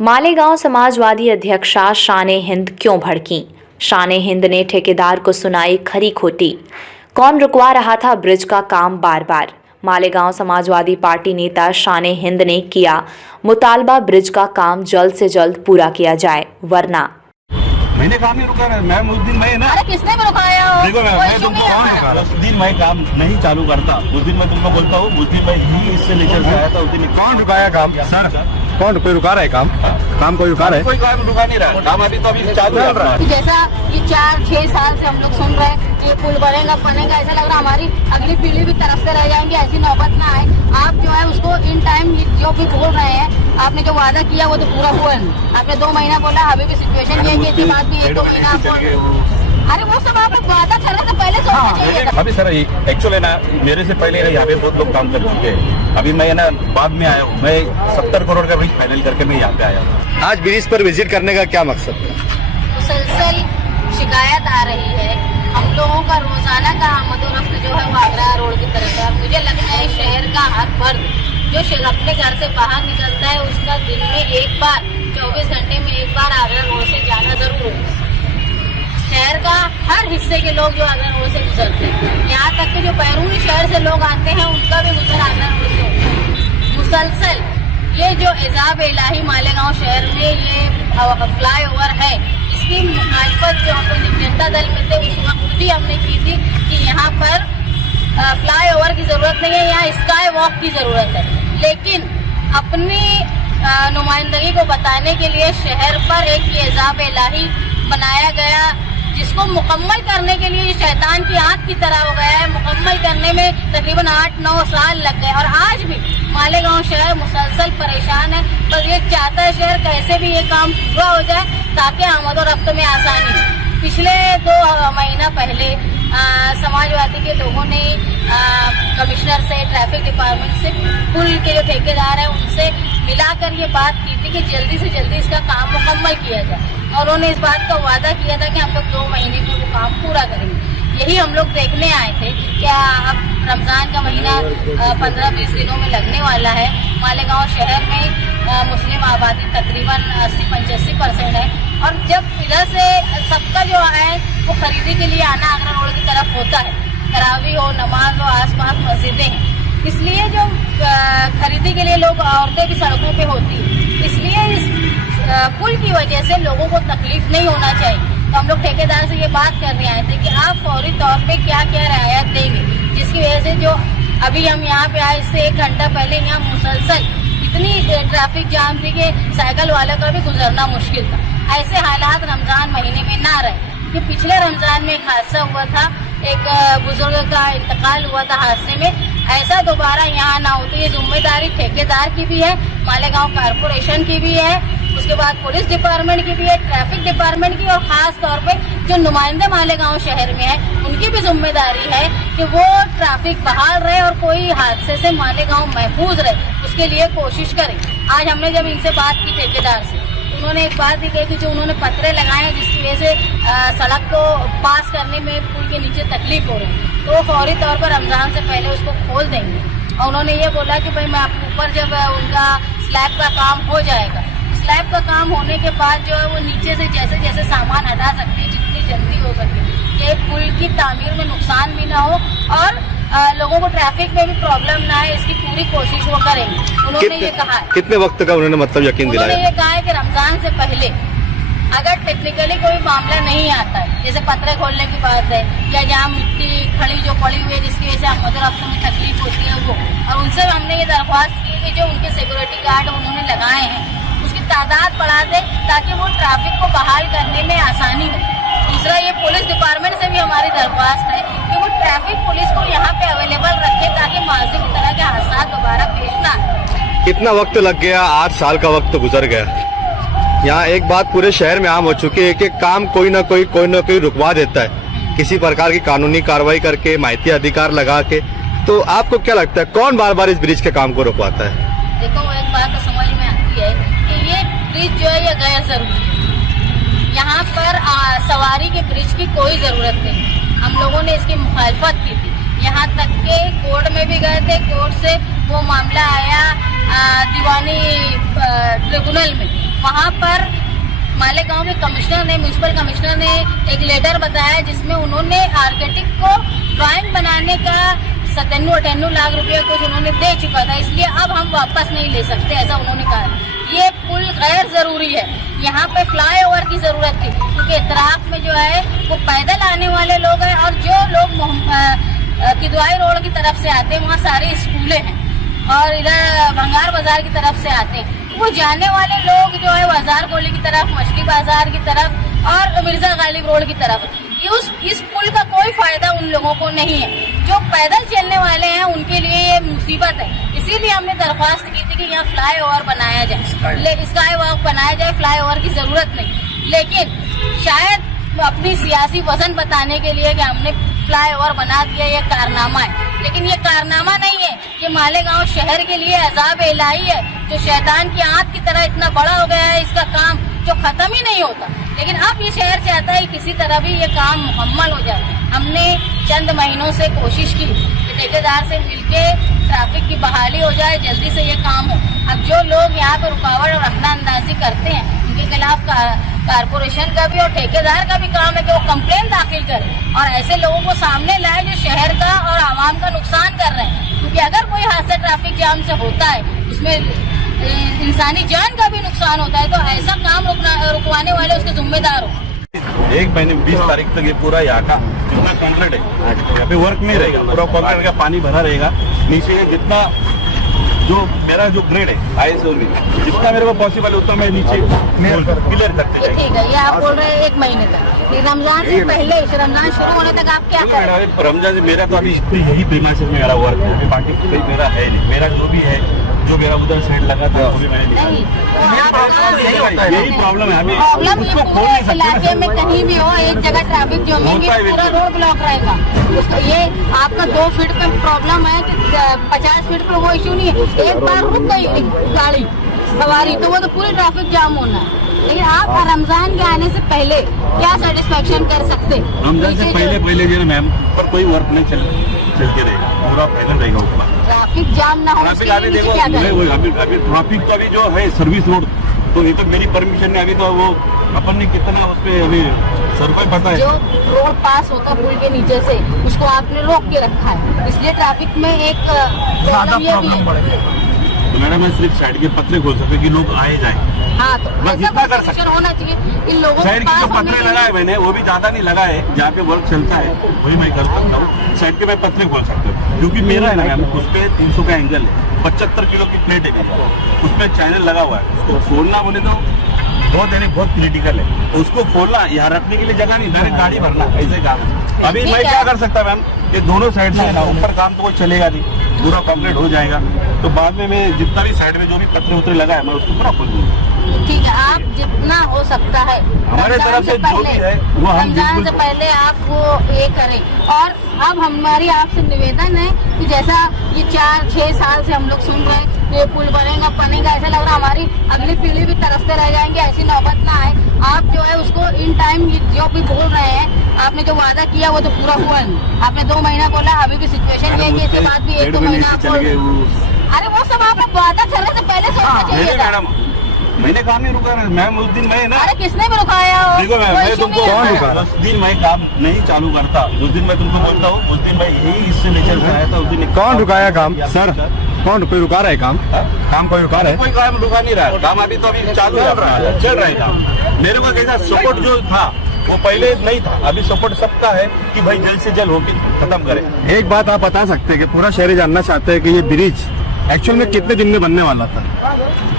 मालेगांव समाजवादी अध्यक्षा शान-ए-हिंद क्यों भड़कीं? शान-ए-हिंद ने ठेकेदार को सुनाई खरी खोटी। कौन रुकवा रहा था ब्रिज का काम बार बार? मालेगांव समाजवादी पार्टी नेता शान-ए-हिंद ने किया मुतालबा ब्रिज का काम जल्द से जल्द पूरा किया जाए, वरना मैंने काम नहीं रुका है मैम। उस दिन मैं ना, अरे किसने भी रुकाया हो? देखो मैं तुमको कौन रुका रहा? उस दिन मैं काम नहीं चालू करता, उस दिन मैं तुमको बोलता हूँ, उस दिन मैं ही इससे लेकर से आया था। उस दिन कौन रुकाया काम? सर कौन कोई रुका रहा है काम? काम कोई रुका रहा है? कोई काम रुका नहीं रहा, काम अभी तो अभी चालू चल रहा है। जैसा ये 4-6 साल से हम लोग सुन रहे हैं ये पुल बनेगा, ऐसा लग रहा है हमारी अगली पीढ़ी भी तरफते रह जाएंगे, ऐसी नौबत ना आए। आप जो है उसको इन टाइम जो भी बोल रहे हैं, आपने जो वादा किया वो तो पूरा हुआ नहीं। आपने 2 महीना बोला, अभी भी सिचुएशन ये है कि इसके बाद भी 1-2 महीना अरे वो सब आप वादा कर रहे थे, पहले सोचना चाहिए था। अभी सर एक्चुअली ना मेरे से पहले यहाँ पे बहुत लोग काम कर चुके हैं। अभी मैं ना बाद में आया हूँ, मैं 70 करोड़ का ब्रिज फाइनल करके मैं यहाँ पे आया हूँ। आज ब्रिज पर विजिट करने का क्या मकसद था? मुसलसल शिकायत आ रही है, हम लोगों का रोजाना का आमदोरफ्त जो है वो आगरा रोड की तरफ है। मुझे लगता है शहर का हर फर्द जो अपने घर से बाहर निकलता है उसका दिन में एक बार, 24 घंटे में एक बार आगरा रोड से जाना जरूर है। शहर का हर हिस्से के लोग जो आगरा रोड से गुजरते हैं, यहाँ तक कि जो बैरूनी शहर से लोग आते हैं उनका भी गुजर आगरा रोड से होता है। मुसलसल ये जो एजाब इलाही मालेगांव शहर में ये फ्लाई ओवर है, इसकी मुखालफत जो हम जनता दल में थे उस वक्त भी हमने की थी कि यहाँ पर फ्लाई ओवर की जरूरत नहीं है, यहाँ स्काई वॉक की जरूरत है। लेकिन अपनी नुमाइंदगी को बताने के लिए शहर पर एक एजाब इलाही बनाया गया, जिसको मुकम्मल करने के लिए शैतान की आंख की तरह हो गया है। मुकम्मल करने में तकरीबन 8-9 साल लग गए और आज भी मालेगांव शहर मुसलसल परेशान है। बस ये चाहता है शहर कैसे भी ये काम पूरा हो जाए ताकि आमद और रफ्त में आसानी हो। पिछले 2 महीना पहले समाजवादी के लोगों ने कमिश्नर से, ट्रैफिक डिपार्टमेंट से, पुल के जो ठेकेदार हैं उनसे मिलाकर ये बात की थी कि जल्दी से जल्दी इसका काम मुकम्मल किया जाए और उन्होंने इस बात का वादा किया था कि हम लोग 2 महीने में वो काम पूरा करेंगे। यही हम लोग देखने आए थे। क्या अब रमज़ान का महीना 15-20 दिनों में लगने वाला है। मालेगांव शहर में मुस्लिम आबादी तकरीबन 80-85% है और जब इधर से सबका जो है वो खरीदी के लिए आना आगरा रोड की तरफ होता है, तरावी हो, नमाज हो, आसपास मस्जिदें हैं, इसलिए जो खरीदी के लिए लोग, औरतें भी सड़कों पे होती है, इसलिए इस पुल की वजह से लोगों को तकलीफ नहीं होना चाहिए। तो हम लोग ठेकेदार से ये बात करने आए थे कि आप फौरी तौर पे क्या क्या रियायत देंगे, जिसकी वजह से जो अभी हम यहाँ पे आए इससे 1 घंटा पहले यहाँ मुसलसल इतनी ट्रैफिक जाम थी कि साइकिल वाले का भी गुजरना मुश्किल था। ऐसे हालात रमजान महीने में ना रहे कि पिछले रमजान में एक हादसा हुआ था, एक बुजुर्ग का इंतकाल हुआ था हादसे में, ऐसा दोबारा यहाँ ना हो। तो ये जिम्मेदारी ठेकेदार की भी है, मालेगांव कॉरपोरेशन की भी है, उसके बाद पुलिस डिपार्टमेंट की भी है, ट्रैफिक डिपार्टमेंट की, और खास तौर पे जो नुमाइंदे मालेगांव शहर में है उनकी भी जिम्मेदारी है कि वो ट्रैफिक बहाल रहे और कोई हादसे से मालेगांव महफूज रहे, उसके लिए कोशिश करें। आज हमने जब इनसे बात की ठेकेदार से, उन्होंने एक बात ही कही कि जो उन्होंने पत्रे लगाए हैं जिसकी वजह से सड़क को पास करने में पुल के नीचे तकलीफ हो रही है, तो वो फौरी तौर पर रमजान से पहले उसको खोल देंगे। और उन्होंने ये बोला कि भाई मैं आपके ऊपर जब उनका स्लैब का काम हो जाएगा, स्लैब का काम होने के बाद जो है वो नीचे से जैसे जैसे सामान हटा सकते हैं जितनी जल्दी हो सके, कि पुल की तामीर में नुकसान भी ना हो और लोगों को ट्रैफिक में भी प्रॉब्लम ना है, इसकी पूरी कोशिश वो करेंगे। उन्होंने ये कहा है। कितने वक्त का उन्होंने मतलब यकीन दिलाया? उन्होंने ये कहा है कि रमजान से पहले अगर टेक्निकली कोई मामला नहीं आता है, जैसे पत्रे खोलने की बात है या जहाँ मिट्टी खड़ी जो पड़ी हुई है जिसकी वजह से आमद रफ्त में तकलीफ होती है वो, और उनसे हमने ये दरख्वास्त की कि जो उनके सिक्योरिटी गार्ड उन्होंने लगाए हैं उसकी तादाद बढ़ा दे ताकि वो ट्रैफिक को बहाल करने में आसानी हो। दूसरा, ये पुलिस डिपार्टमेंट से भी हमारी दरख्वास्त है कि वो ट्रैफिक पुलिस को यहाँ पे अवेलेबल रखे ताकि माजी की तरह के हादसा दोबारा पेश ना आए। कितना वक्त लग गया? 8 साल का वक्त गुजर गया। यहाँ एक बात पूरे शहर में आम हो चुकी है कि काम कोई ना कोई रुकवा देता है, किसी प्रकार की कानूनी कार्रवाई करके, माहिती अधिकार लगा के। तो आपको क्या लगता है कौन बार बार इस ब्रिज के काम को रुकवाता है? देखो, एक बात तो समझ में आती है कि ये ब्रिज जो है ये गैर जरूरी है। यहाँ पर सवारी के ब्रिज की कोई जरूरत नहीं। हम लोगों ने इसकी मुखालफत की थी, यहाँ तक के कोर्ट में भी गए थे, कोर्ट से वो मामला आया दीवानी ट्रिब्यूनल में वहाँ पर मालेगांव के कमिश्नर ने, म्यूनिसिपल कमिश्नर ने एक लेटर बताया जिसमें उन्होंने आर्किटेक्ट को ड्राइंग बनाने का 97-98 लाख रुपए कुछ उन्होंने दे चुका था, इसलिए अब हम वापस नहीं ले सकते, ऐसा उन्होंने कहा। ये पुल गैर जरूरी है, यहाँ पे फ्लाईओवर की जरूरत थी, क्योंकि इतराफ में जो है वो पैदल आने वाले लोग हैं और जो लोग किदवाई रोड की तरफ से आते हैं वहाँ सारे स्कूलें हैं और इधर भंगार बाजार की तरफ से आते हैं, वो जाने वाले लोग जो है बाजार गोली की तरफ, मछली बाजार की तरफ और मिर्जा गालिब रोड की तरफ, इस पुल का कोई फायदा उन लोगों को नहीं है। जो पैदल चलने वाले हैं उनके लिए ये मुसीबत है, इसीलिए हमने दरख्वास्त की थी कि यहाँ फ्लाईओवर बनाया जाए, स्काई वॉक बनाया जाए, फ्लाईओवर की जरूरत नहीं। लेकिन शायद अपनी सियासी वजन बताने के लिए कि हमने फ्लाईओवर बना दिया, ये कारनामा है, लेकिन ये कारनामा नहीं है, ये मालेगांव शहर के लिए अजाब इलाही है, जो शैतान की आंत की तरह इतना बड़ा हो गया है, इसका काम जो खत्म ही नहीं होता। लेकिन अब ये शहर चाहता है किसी तरह भी ये काम मुकम्मल हो जाए। हमने चंद महीनों से कोशिश की कि ठेकेदार से मिलके ट्रैफिक की बहाली हो जाए, जल्दी से ये काम हो। अब जो लोग यहाँ पे रुकावट और रखना अंदाजी करते हैं उनके खिलाफ कारपोरेशन का भी और ठेकेदार का भी काम है कि वो कंप्लेन दाखिल करे और ऐसे लोगों को सामने लाए जो शहर का और आवाम का नुकसान कर रहे हैं, क्योंकि अगर कोई हादसा ट्रैफिक जाम से होता है उसमें इंसानी जान का भी नुकसान होता है, तो ऐसा काम रुकवाने वाले उसके जिम्मेदार हो। 1 महीने 20 तारीख तक ये पूरा यहाँ का जितना कॉन्क्रीट है यहाँ पे वर्क नहीं रहेगा, पूरा कॉन्क्रीट का पानी भरा रहेगा। नीचे जितना जो मेरा जो ग्रेड है ISO में जितना मेरे को पॉसिबल है उतना मैं नीचे क्लियर करते जाएंगे। ठीक है, ये आप बोल रहे हैं 1 महीने तक, रमजान से पहले, रमजान शुरू होने तक आप क्या कर रहे हैं? रमजान से मेरा तो अभी यही प्रीमाइसेस में मेरा वर्क है, अभी बाकी कोई मेरा है नहीं। मेरा जो भी है, जो मेरा उधर साइड लगा था वो भी मैंने नहीं, यही प्रॉब्लम है। अभी प्रॉब्लम उसको ये खोल नहीं पूरे इलाके सकते। में कहीं भी हो, एक जगह ट्रैफिक जमेंगे, पूरा रोड ब्लॉक रहेगा। उसको ये आपका 2 फीट पे प्रॉब्लम है कि 50 फीट पे वो इशू नहीं है। एक बार रुक गई गाड़ी सवारी तो वो तो पूरी ट्रैफिक जाम होना है। लेकिन आप रमजान के आने से पहले क्या सेटिस्फेक्शन कर सकते? रमजान से पहले जो है मैम पर कोई वर्क नहीं चल के रहेगा, पूरा फैलल रहेगा ऊपर, ट्रैफिक जाम ना हो। ट्रैफिक अभी देखो अभी ट्रैफिक तो अभी जो है सर्विस रोड, तो ये तो मेरी परमिशन है, अभी तो वो अपन ने कितना उस पर अभी सर्वे पता है। जो रोड पास होता पुल के नीचे से उसको आपने रोक के रखा है, इसलिए ट्रैफिक में एक प्रॉब्लम ये भी है। तो मैडम मैं सिर्फ साइड के पत्रे खोल सकते कि लोग आए जाए। हाँ, तो बस ऐसा इतना कर प्रोटेक्शन होना चाहिए इन लोगों साइड के के पास जो पत्रे लगाए मैंने वो भी ज्यादा नहीं लगाए, जहाँ पे वर्क चलता है वही मैं कर सकता हूँ। साइड के मैं पत्रे खोल सकता हूँ क्योंकि मेरा है ना मैम, उस पर 300 का एंगल है, 75 किलो की प्लेट है मेरी, उसमें चैनल लगा हुआ है। उसको खोलना बोले तो बहुत क्रिटिकल है, उसको खोलना, यहाँ रखने के लिए जगह नहीं, डायरेक्ट गाड़ी भरना, ऐसे काम है। अभी मैं क्या कर सकता मैम, ये दोनों साइड से है ना, ऊपर काम तो कोई चलेगा नहीं, पूरा कंप्लीट हो जाएगा, तो बाद में मैं जितना भी साइड में जो भी पत्रे उतरे लगाए मैं उसको पूरा खोल दूंगा। ठीक है, आप जितना हो सकता है हमारे तरफ से जो भी है वो हम रमजान से पहले आप वो ये करें। और अब हमारी आपसे निवेदन है कि जैसा ये 4-6 साल से हम लोग सुन रहे हैं ये पुल बनेगा, ऐसा लग रहा हमारी अगली पीढ़ी भी तरसते रह जाएंगे, ऐसी नौबत ना आए। आप जो है उसको इन टाइम जो भी बोल रहे हैं, आपने जो वादा किया वो तो पूरा हुआ नहीं। आपने 2 महीना बोला, अभी भी सिचुएशन ये है कि इसके बाद भी 1-2 महीना अरे वो सब आपने वादा करने से पहले सोचना चाहिए था। मैडम मैंने काम नहीं रुका मैम, उस दिन मैं ना, अरे किसने भी रुकाया हो? देखो मैं तुमको उस दिन मैं काम नहीं चालू करता, उस दिन मैं तुमको बोलता हूँ, उस दिन मैं यही इससे नेचर से आया था। उस दिन कौन रुकाया काम सर? कौन कोई रुका रहा है काम? काम कोई रुका रहा है? कोई काम रुका नहीं रहा है, काम अभी तो अभी चालू चल रहा है काम। मेरे को कैसा सपोर्ट जो था वो पहले नहीं था, अभी सपोर्ट सबका है कि भाई जल्द से जल्द होके खत्म करे। एक बात आप बता सकते हैं कि पूरा शहर जानना चाहते हैं कि ये ब्रिज एक्चुअल में कितने दिन में बनने वाला था?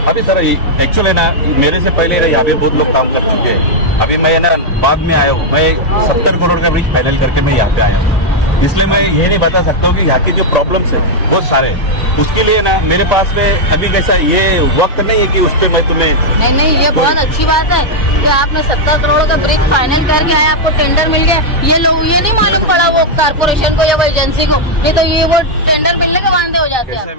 अभी सर एक्चुअल है ना, मेरे से पहले यहाँ पे बहुत लोग काम कर चुके हैं, अभी मैं ना बाद में आया हूँ। मैं 70 करोड़ का ब्रिज फाइनल करके मैं यहाँ पे आया हूँ, इसलिए मैं ये नहीं बता सकता हूँ कि यहाँ के जो प्रॉब्लम्स है बहुत सारे हैं। उसके लिए ना मेरे पास में अभी कैसा ये वक्त नहीं है कि उस पर मैं तुम्हें नहीं, ये बहुत अच्छी बात है कि आपने 70 करोड़ का ब्रिज फाइनल करके आया, आपको टेंडर मिल गया। ये लोग ये नहीं मालूम पड़ा वो कारपोरेशन को या वो एजेंसी को, नहीं तो ये वो टेंडर मिलने के वादे हो जाते हैं।